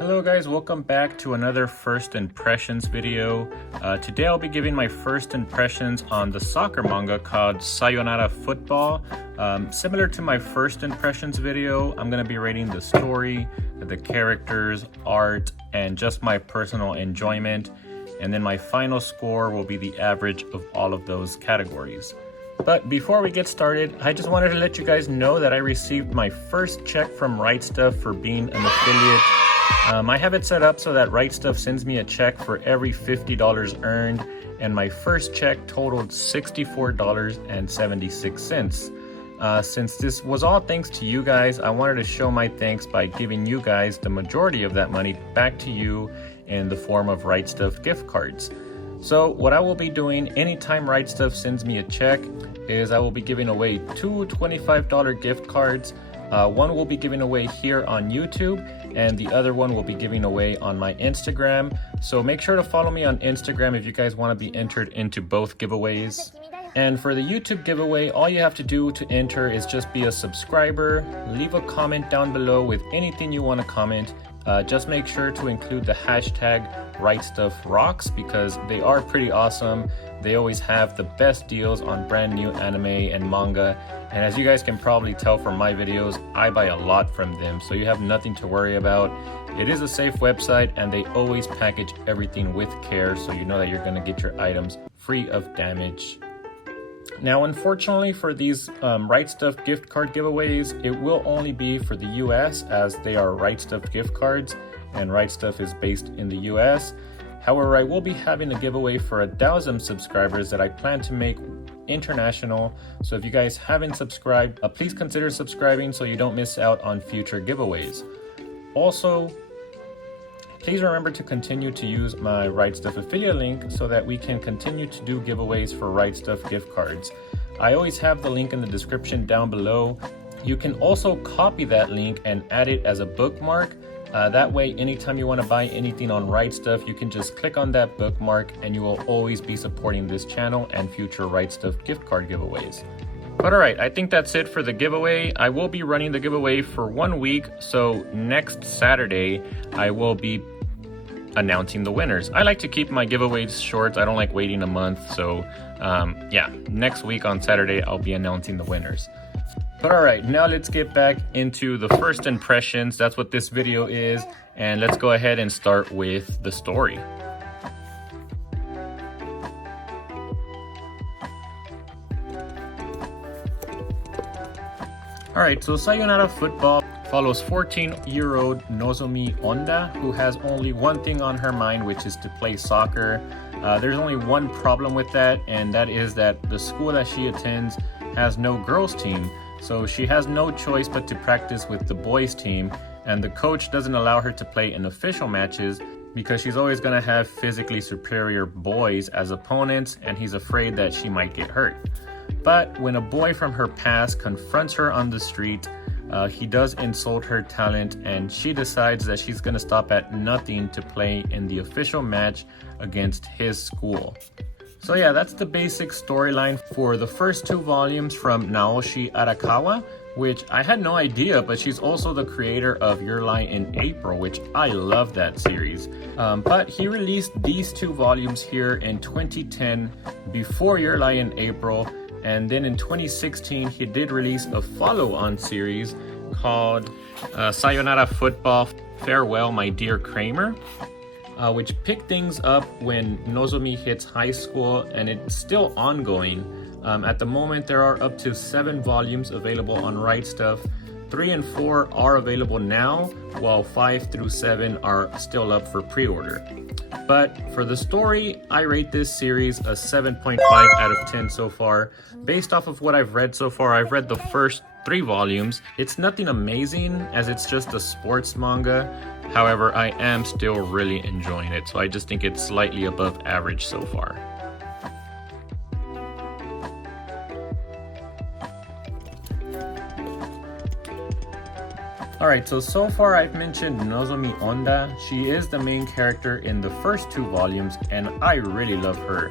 Hello guys, welcome back to another first impressions video. Today I'll be giving my first impressions on the soccer manga called Sayonara Football. Similar to my first impressions video, I'm going to be rating the story, the characters, art, and just my personal enjoyment. And then my final score will be the average of all of those categories. But before we get started, I just wanted to let you guys know that I received my first check from Rightstuf for being an affiliate. I have it set up so that Rightstuf sends me a check for every $50 earned, and my first check totaled $64.76. Since this was all thanks to you guys, I wanted to show my thanks by giving you guys the majority of that money back to you in the form of Rightstuf gift cards. So what I will be doing anytime Rightstuf sends me a check is I will be giving away two $25 gift cards. One will be giving away here on YouTube, and the other one will be giving away on my Instagram. So make sure to follow me on Instagram if you guys want to be entered into both giveaways. And for the YouTube giveaway, all you have to do to enter is just be a subscriber, leave a comment down below with anything you want to comment. Just make sure to include the hashtag RightStuffRocks because they are pretty awesome. They always have the best deals on brand new anime and manga. And as you guys can probably tell from my videos, I buy a lot from them, so you have nothing to worry about. It is a safe website and they always package everything with care, so you know that you're gonna get your items free of damage. Now, unfortunately for these Rightstuf gift card giveaways, it will only be for the US as they are Rightstuf gift cards and Rightstuf is based in the US. However, I will be having a giveaway for 1,000 subscribers that I plan to make international. So if you guys haven't subscribed, please consider subscribing so you don't miss out on future giveaways. Also, please remember to continue to use my Rightstuf affiliate link so that we can continue to do giveaways for Rightstuf gift cards. I always have the link in the description down below. You can also copy that link and add it as a bookmark. That way, anytime you want to buy anything on Rightstuf, you can just click on that bookmark and you will always be supporting this channel and future Rightstuf gift card giveaways. But alright, I think that's it for the giveaway. I will be running the giveaway for 1 week, so next Saturday I will be announcing the winners. I like to keep my giveaways short. I don't like waiting a month, so yeah, next week on Saturday I'll be announcing the winners. But alright, now let's get back into the first impressions. That's what this video is, and let's go ahead and start with the story. Alright, so Sayonara Football follows 14-year-old Nozomi Onda, who has only one thing on her mind, which is to play soccer. There's only one problem with that, and that is that the school that she attends has no girls team. So she has no choice but to practice with the boys team, and the coach doesn't allow her to play in official matches because she's always going to have physically superior boys as opponents, and he's afraid that she might get hurt. But when a boy from her past confronts her on the street, he does insult her talent, and she decides that she's going to stop at nothing to play in the official match against his school. So yeah, that's the basic storyline for the first 2 volumes from Naoshi Arakawa, which I had no idea, but she's also the creator of Your Lie in April, which I love that series. But he released these 2 volumes here in 2010 before Your Lie in April, and then in 2016 he did release a follow-on series called Sayonara Football, Farewell My Dear Cramer, which picked things up when Nozomi hits high school, and it's still ongoing. At the moment, there are up to 7 volumes available on Rightstuf. 3 and 4 are available now, while 5 through 7 are still up for pre-order. But for the story, I rate this series a 7.5 out of 10 so far. Based off of what I've read so far, I've read the first 3 volumes. It's nothing amazing as it's just a sports manga. However, I am still really enjoying it, so I just think it's slightly above average so far. Alright, so far I've mentioned Nozomi Onda. She is the main character in the first 2 volumes, and I really love her.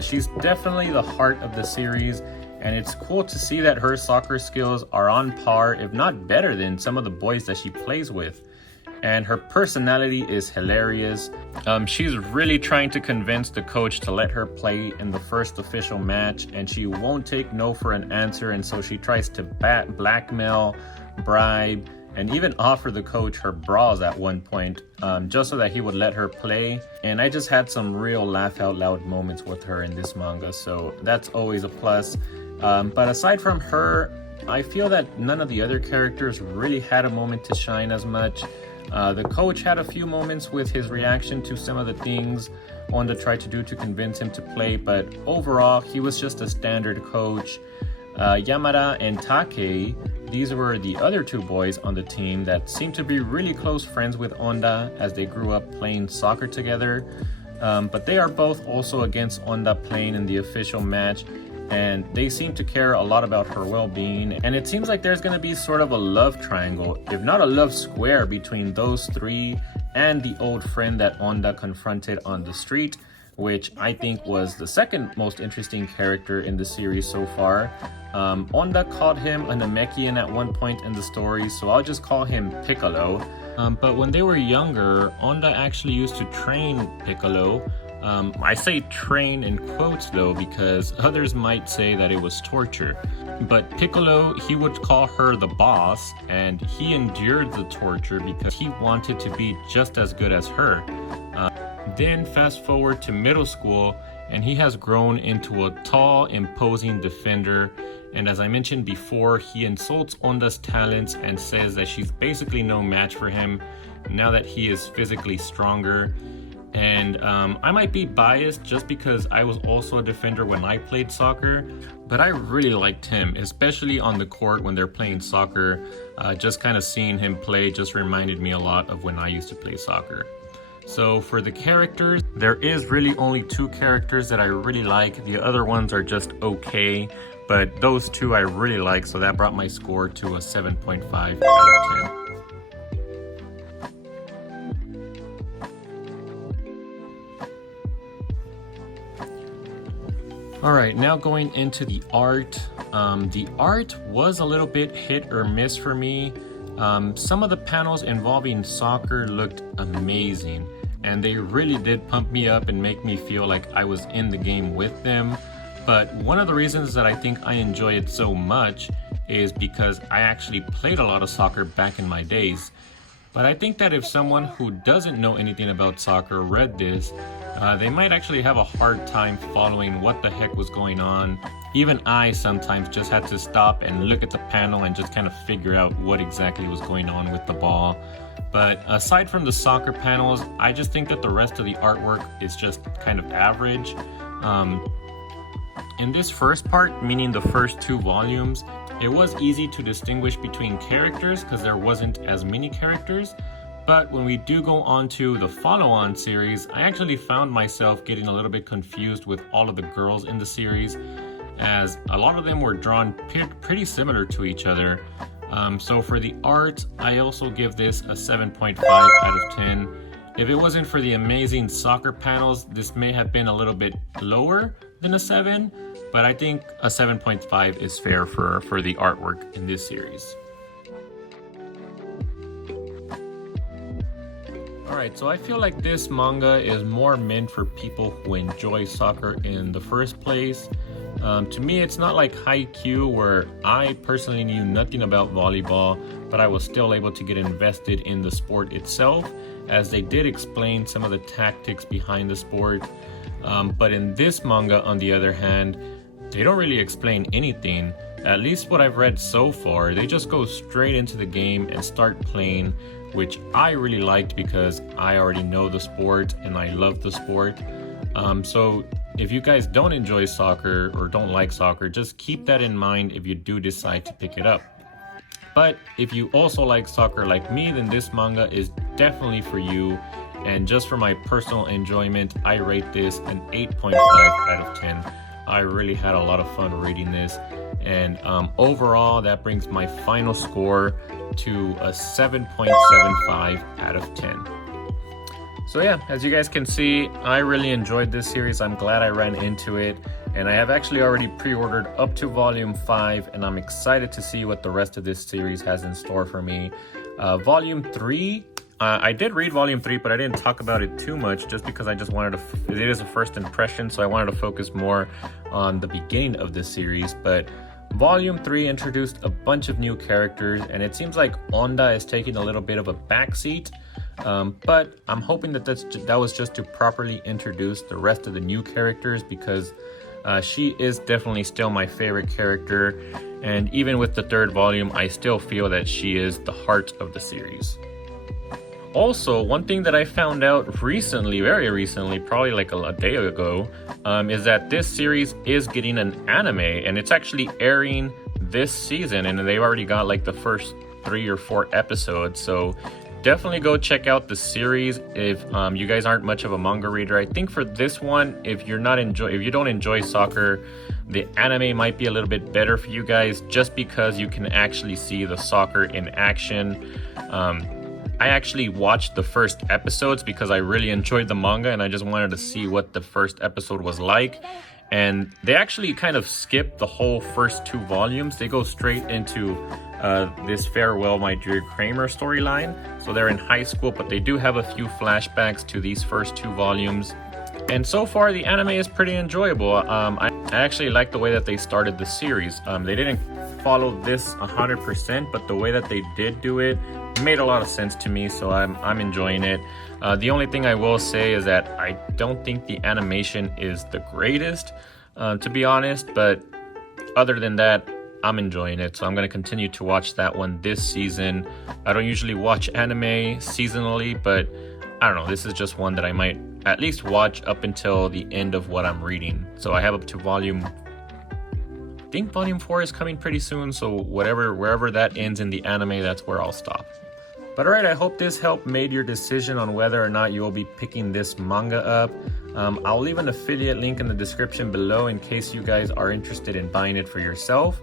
She's definitely the heart of the series, and it's cool to see that her soccer skills are on par, if not better than some of the boys that she plays with. and her personality is hilarious. She's really trying to convince the coach to let her play in the first official match, and she won't take no for an answer, and so she tries to blackmail, bribe, and even offer the coach her bras at one point, just so that he would let her play. And I just had some real laugh out loud moments with her in this manga, so that's always a plus. But aside from her, I feel that none of the other characters really had a moment to shine as much. The coach had a few moments with his reaction to some of the things Onda tried to do to convince him to play, but overall, he was just a standard coach. Yamada and Take, these were the other two boys on the team that seemed to be really close friends with Onda as they grew up playing soccer together. But they are both also against Onda playing in the official match, and they seem to care a lot about her well-being. And it seems like there's going to be sort of a love triangle, if not a love square, between those three and the old friend that Onda confronted on the street, which I think was the second most interesting character in the series so far. Onda called him a Namekian at one point in the story, so I'll just call him Piccolo. But when they were younger, Onda actually used to train Piccolo. I say train in quotes though, because others might say that it was torture. But Piccolo, he would call her the boss, and he endured the torture because he wanted to be just as good as her. Then fast forward to middle school, and he has grown into a tall, imposing defender. And as I mentioned before, he insults Onda's talents and says that she's basically no match for him now that he is physically stronger. And I might be biased just because I was also a defender when I played soccer, but I really liked him, especially on the court when they're playing soccer. Just kind of seeing him play just reminded me a lot of when I used to play soccer. So for the characters, there is really only two characters that I really like. The other ones are just okay, but those two I really like, so that brought my score to a 7.5 out of 10. All right, now going into the art. The art was a little bit hit or miss for me. Some of the panels involving soccer looked amazing, and they really did pump me up and make me feel like I was in the game with them. But one of the reasons that I think I enjoy it so much is because I actually played a lot of soccer back in my days. But I think that if someone who doesn't know anything about soccer read this, they might actually have a hard time following what the heck was going on. Even I sometimes just had to stop and look at the panel and just kind of figure out what exactly was going on with the ball. But aside from the soccer panels, I just think that the rest of the artwork is just kind of average. In this first part, meaning the first two volumes, it was easy to distinguish between characters because there wasn't as many characters. But when we do go on to the follow-on series, I actually found myself getting a little bit confused with all of the girls in the series, as a lot of them were drawn pretty similar to each other. So for the art, I also give this a 7.5 out of 10. If it wasn't for the amazing soccer panels, this may have been a little bit lower than a 7, but I think a 7.5 is fair for the artwork in this series. Alright, so I feel like this manga is more meant for people who enjoy soccer in the first place. To me, it's not like Haikyuu, where I personally knew nothing about volleyball, but I was still able to get invested in the sport itself, as they did explain some of the tactics behind the sport. But in this manga, on the other hand, they don't really explain anything. At least what I've read so far, they just go straight into the game and start playing, which I really liked because I already know the sport and I love the sport. So if you guys don't enjoy soccer or don't like soccer, just keep that in mind if you do decide to pick it up. But if you also like soccer like me, then this manga is definitely for you. And just for my personal enjoyment, I rate this an 8.5 out of 10. I really had a lot of fun reading this. And overall, that brings my final score to a 7.75 out of 10. So yeah, as you guys can see, I really enjoyed this series. I'm glad I ran into it, and I have actually already pre-ordered up to volume 5, and I'm excited to see what the rest of this series has in store for me. Volume 3, I did read volume 3, but I didn't talk about it too much just because I just wanted to, it is a first impression, so I wanted to focus more on the beginning of this series. But volume 3 introduced a bunch of new characters, and it seems like Onda is taking a little bit of a backseat. But I'm hoping that that was just to properly introduce the rest of the new characters, because she is definitely still my favorite character. And even with the 3rd volume, I still feel that she is the heart of the series. Also, one thing that I found out recently, very recently, probably like a day ago, is that this series is getting an anime, and it's actually airing this season, and they've already got like the first 3 or 4 episodes. So definitely go check out the series if you guys aren't much of a manga reader. I think for this one, if you don't enjoy soccer, the anime might be a little bit better for you guys, just because you can actually see the soccer in action. I actually watched the first episodes because I really enjoyed the manga, and I just wanted to see what the first episode was like. And they actually kind of skip the whole first 2 volumes. They go straight into this Farewell My Dear Cramer storyline. So they're in high school, but they do have a few flashbacks to these first 2 volumes. And so far, the anime is pretty enjoyable. I actually like the way that they started the series. They didn't follow this 100%, but the way that they did do it made a lot of sense to me, so I'm enjoying it. The only thing I will say is that I don't think the animation is the greatest, to be honest, but other than that, I'm enjoying it, so I'm going to continue to watch that one this season. I don't usually watch anime seasonally, but I don't know, this is just one that I might at least watch up until the end of what I'm reading. So I have up to I think volume 4 is coming pretty soon, so wherever that ends in the anime, that's where I'll stop. But alright, I hope this helped made your decision on whether or not you will be picking this manga up. I'll leave an affiliate link in the description below in case you guys are interested in buying it for yourself.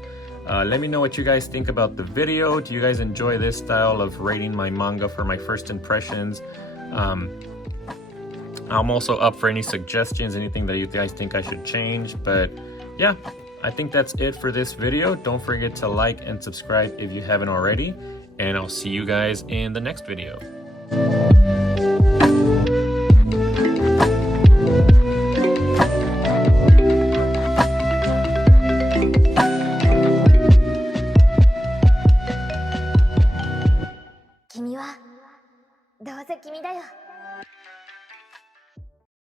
Let me know what you guys think about the video. Do you guys enjoy this style of rating my manga for my first impressions? I'm also up for any suggestions, anything that you guys think I should change. But yeah, I think that's it for this video. Don't forget to like and subscribe if you haven't already, and I'll see you guys in the next video.